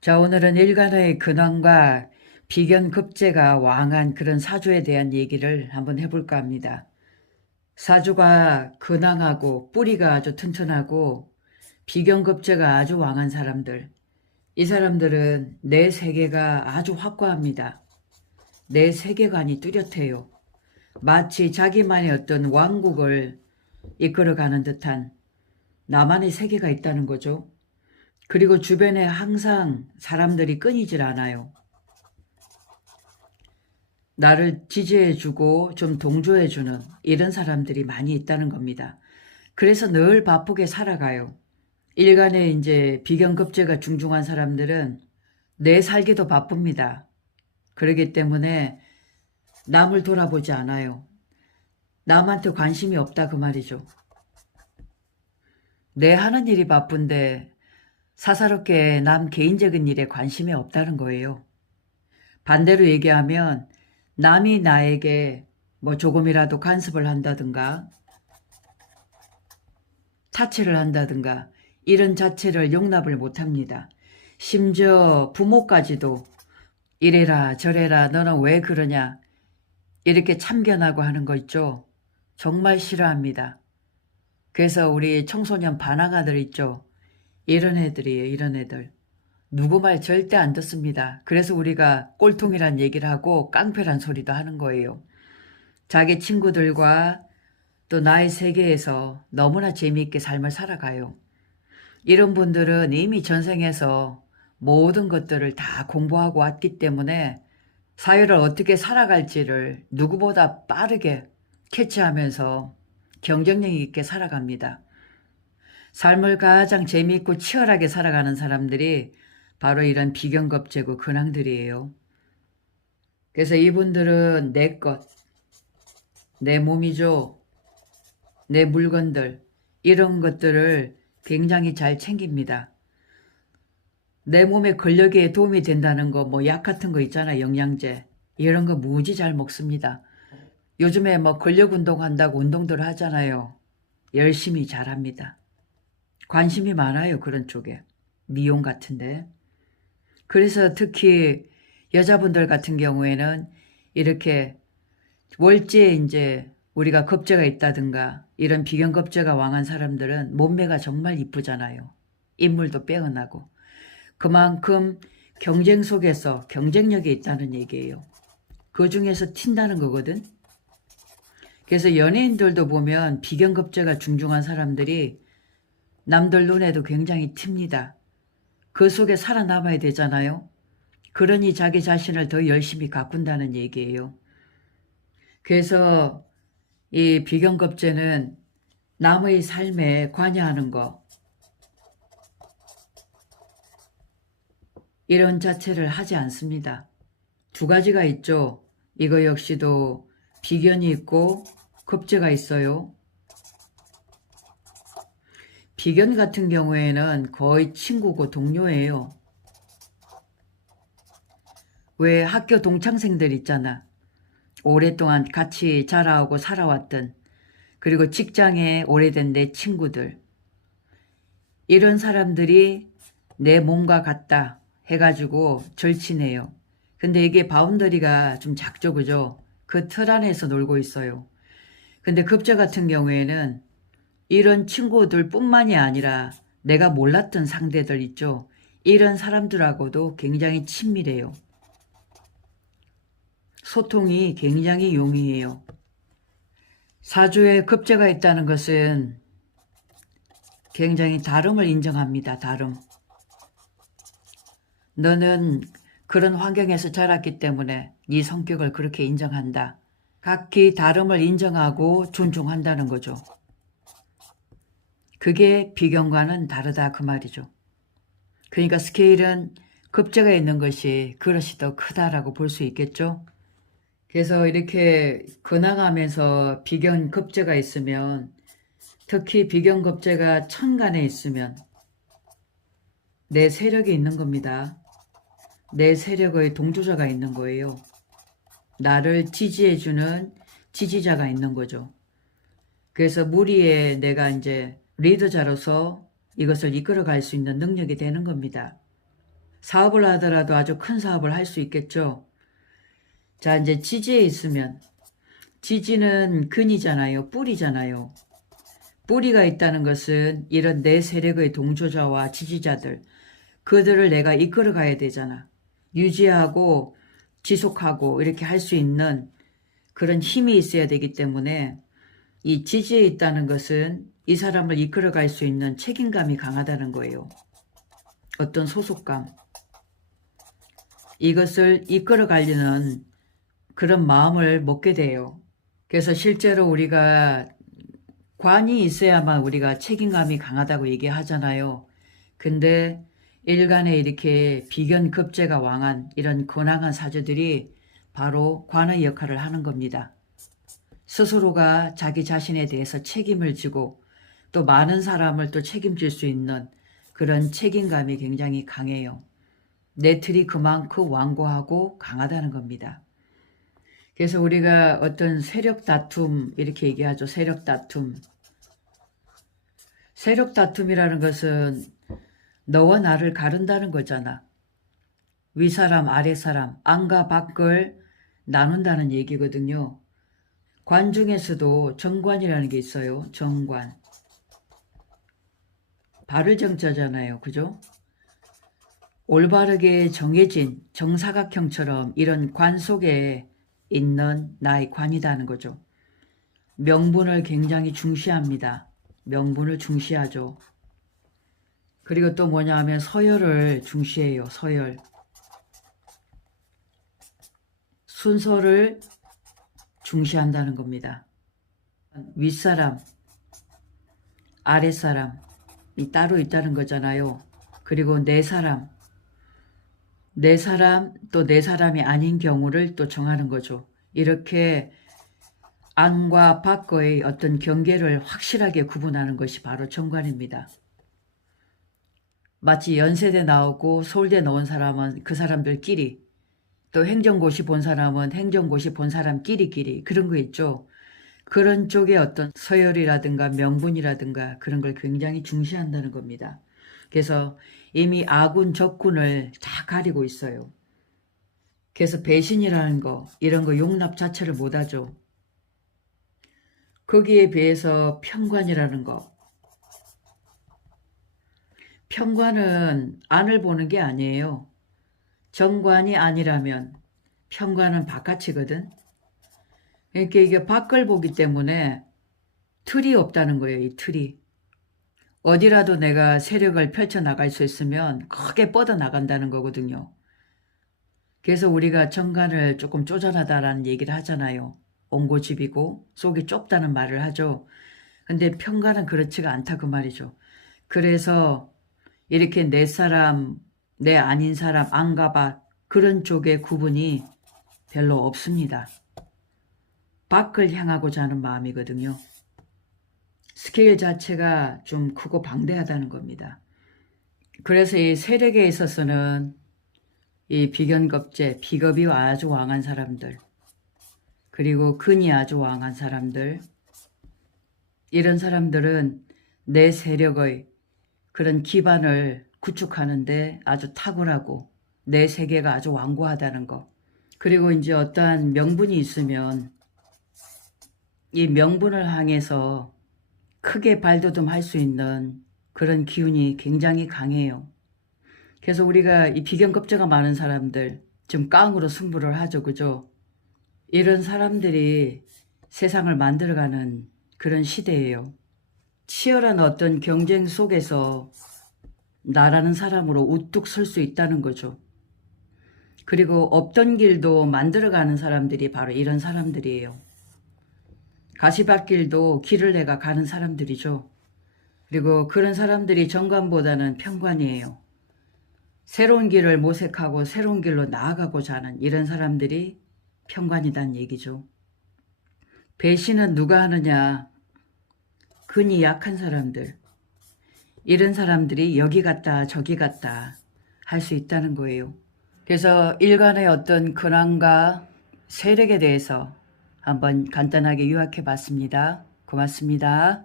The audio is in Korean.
자, 오늘은 일간의 근황과 비견급제가 왕한 그런 사주에 대한 얘기를 한번 해볼까 합니다. 사주가 근황하고 뿌리가 아주 튼튼하고 비견급제가 아주 왕한 사람들. 이 사람들은 내 세계가 아주 확고합니다. 내 세계관이 뚜렷해요. 마치 자기만의 어떤 왕국을 이끌어가는 듯한 나만의 세계가 있다는 거죠. 그리고 주변에 항상 사람들이 끊이질 않아요. 나를 지지해주고 좀 동조해주는 이런 사람들이 많이 있다는 겁니다. 그래서 늘 바쁘게 살아가요. 일간에 이제 비견급제가 중중한 사람들은 내 살기도 바쁩니다. 그렇기 때문에 남을 돌아보지 않아요. 남한테 관심이 없다 그 말이죠. 내 하는 일이 바쁜데 사사롭게 남 개인적인 일에 관심이 없다는 거예요. 반대로 얘기하면 남이 나에게 뭐 조금이라도 간섭을 한다든가 타치를 한다든가 이런 자체를 용납을 못합니다. 심지어 부모까지도 이래라 저래라 너는 왜 그러냐 이렇게 참견하고 하는 거 있죠. 정말 싫어합니다. 그래서 우리 청소년 반항아들 있죠. 이런 애들이에요. 이런 애들. 누구 말 절대 안 듣습니다. 그래서 우리가 꼴통이란 얘기를 하고 깡패란 소리도 하는 거예요. 자기 친구들과 또 나의 세계에서 너무나 재미있게 삶을 살아가요. 이런 분들은 이미 전생에서 모든 것들을 다 공부하고 왔기 때문에 사회를 어떻게 살아갈지를 누구보다 빠르게 캐치하면서 경쟁력 있게 살아갑니다. 삶을 가장 재미있고 치열하게 살아가는 사람들이 바로 이런 비견급제고 근황들이에요. 그래서 이분들은 내 것, 내 몸이죠. 내 물건들 이런 것들을 굉장히 잘 챙깁니다. 내 몸에 근력에 도움이 된다는 거 뭐 약 같은 거 있잖아. 영양제 이런 거 무지 잘 먹습니다. 요즘에 뭐 근력 운동한다고 운동들 하잖아요. 열심히 잘합니다. 관심이 많아요. 그런 쪽에. 미용 같은데. 그래서 특히 여자분들 같은 경우에는 이렇게 월지에 이제 우리가 겁재가 있다든가 이런 비견겁재가 왕한 사람들은 몸매가 정말 이쁘잖아요. 인물도 빼어나고. 그만큼 경쟁 속에서 경쟁력이 있다는 얘기예요. 그 중에서 튄다는 거거든. 그래서 연예인들도 보면 비견겁재가 중중한 사람들이 남들 눈에도 굉장히 튑니다. 그 속에 살아남아야 되잖아요. 그러니 자기 자신을 더 열심히 가꾼다는 얘기예요. 그래서 이 비견겁제는 남의 삶에 관여하는 거 이런 자체를 하지 않습니다. 두 가지가 있죠. 이거 역시도 비견이 있고 겁제가 있어요. 비견 같은 경우에는 거의 친구고 동료예요. 왜 학교 동창생들 있잖아. 오랫동안 같이 자라오고 살아왔던 그리고 직장에 오래된 내 친구들 이런 사람들이 내 몸과 같다 해가지고 절친해요. 근데 이게 바운더리가 좀 작죠, 그죠? 그 틀 안에서 놀고 있어요. 근데 급제 같은 경우에는 이런 친구들 뿐만이 아니라 내가 몰랐던 상대들 있죠. 이런 사람들하고도 굉장히 친밀해요. 소통이 굉장히 용이해요. 사주에 급제가 있다는 것은 굉장히 다름을 인정합니다. 다름. 너는 그런 환경에서 자랐기 때문에 네 성격을 그렇게 인정한다. 각기 다름을 인정하고 존중한다는 거죠. 그게 비견과는 다르다 그 말이죠. 그러니까 스케일은 급제가 있는 것이 그릇이 더 크다라고 볼 수 있겠죠. 그래서 이렇게 근황하면서 비견 급제가 있으면 특히 비견 급제가 천간에 있으면 내 세력이 있는 겁니다. 내 세력의 동조자가 있는 거예요. 나를 지지해주는 지지자가 있는 거죠. 그래서 무리에 내가 이제 리더자로서 이것을 이끌어갈 수 있는 능력이 되는 겁니다. 사업을 하더라도 아주 큰 사업을 할 수 있겠죠. 자, 이제 지지에 있으면, 지지는 근이잖아요. 뿌리잖아요. 뿌리가 있다는 것은 이런 내 세력의 동조자와 지지자들, 그들을 내가 이끌어 가야 되잖아. 유지하고 지속하고 이렇게 할 수 있는 그런 힘이 있어야 되기 때문에 이 지지에 있다는 것은 이 사람을 이끌어 갈 수 있는 책임감이 강하다는 거예요. 어떤 소속감. 이것을 이끌어 가려는 그런 마음을 먹게 돼요. 그래서 실제로 우리가 관이 있어야만 우리가 책임감이 강하다고 얘기하잖아요. 근데 일간에 이렇게 비견급제가 왕한 이런 권황한 사주들이 바로 관의 역할을 하는 겁니다. 스스로가 자기 자신에 대해서 책임을 지고 또 많은 사람을 또 책임질 수 있는 그런 책임감이 굉장히 강해요. 내 틀이 그만큼 완고하고 강하다는 겁니다. 그래서 우리가 어떤 세력 다툼 이렇게 얘기하죠. 세력 다툼. 세력 다툼이라는 것은 너와 나를 가른다는 거잖아. 윗사람, 아랫사람, 안과 밖을 나눈다는 얘기거든요. 관 중에서도 정관이라는 게 있어요. 정관. 발을 정자잖아요. 그죠? 올바르게 정해진 정사각형처럼 이런 관 속에 있는 나의 관이다는 거죠. 명분을 굉장히 중시합니다. 명분을 중시하죠. 그리고 또 뭐냐 하면 서열을 중시해요. 서열. 순서를 중시한다는 겁니다. 윗사람, 아랫사람이 따로 있다는 거잖아요. 그리고 내 사람, 또 내 사람이 아닌 경우를 또 정하는 거죠. 이렇게 안과 밖의 어떤 경계를 확실하게 구분하는 것이 바로 정관입니다. 마치 연세대 나오고 서울대 나온 사람은 그 사람들끼리, 또 행정고시 본 사람은 행정고시 본 사람끼리 그런 거 있죠. 그런 쪽의 어떤 서열이라든가 명분이라든가 그런 걸 굉장히 중시한다는 겁니다. 그래서 이미 아군 적군을 다 가리고 있어요. 그래서 배신이라는 거, 이런 거 용납 자체를 못하죠. 거기에 비해서 편관이라는 거. 편관은 안을 보는 게 아니에요. 정관이 아니라면 편관은 바깥이거든. 그러니까 이게 밖을 보기 때문에 틀이 없다는 거예요. 이 틀이. 어디라도 내가 세력을 펼쳐나갈 수 있으면 크게 뻗어나간다는 거거든요. 그래서 우리가 정관을 조금 쪼잔하다라는 얘기를 하잖아요. 옹고집이고 속이 좁다는 말을 하죠. 근데 편관은 그렇지가 않다 그 말이죠. 그래서 이렇게 내 사람, 내 아닌 사람, 안과 밖 그런 쪽의 구분이 별로 없습니다. 밖을 향하고자 하는 마음이거든요. 스케일 자체가 좀 크고 방대하다는 겁니다. 그래서 이 세력에 있어서는 이 비견겁제, 비겁이 아주 왕한 사람들, 그리고 근이 아주 왕한 사람들, 이런 사람들은 내 세력의 그런 기반을 구축하는데 아주 탁월하고 내 세계가 아주 완고하다는 거. 그리고 이제 어떠한 명분이 있으면 이 명분을 향해서 크게 발돋움할 수 있는 그런 기운이 굉장히 강해요. 그래서 우리가 이 비견급제가 많은 사람들, 좀 깡으로 승부를 하죠. 그죠? 이런 사람들이 세상을 만들어가는 그런 시대예요. 치열한 어떤 경쟁 속에서 나라는 사람으로 우뚝 설 수 있다는 거죠. 그리고 없던 길도 만들어가는 사람들이 바로 이런 사람들이에요. 가시밭길도 길을 내가 가는 사람들이죠. 그리고 그런 사람들이 정관보다는 편관이에요. 새로운 길을 모색하고 새로운 길로 나아가고자 하는 이런 사람들이 편관이란 얘기죠. 배신은 누가 하느냐? 근이 약한 사람들. 이런 사람들이 여기 갔다 저기 갔다 할 수 있다는 거예요. 그래서 일간의 어떤 근황과 세력에 대해서 한번 간단하게 요약해 봤습니다. 고맙습니다.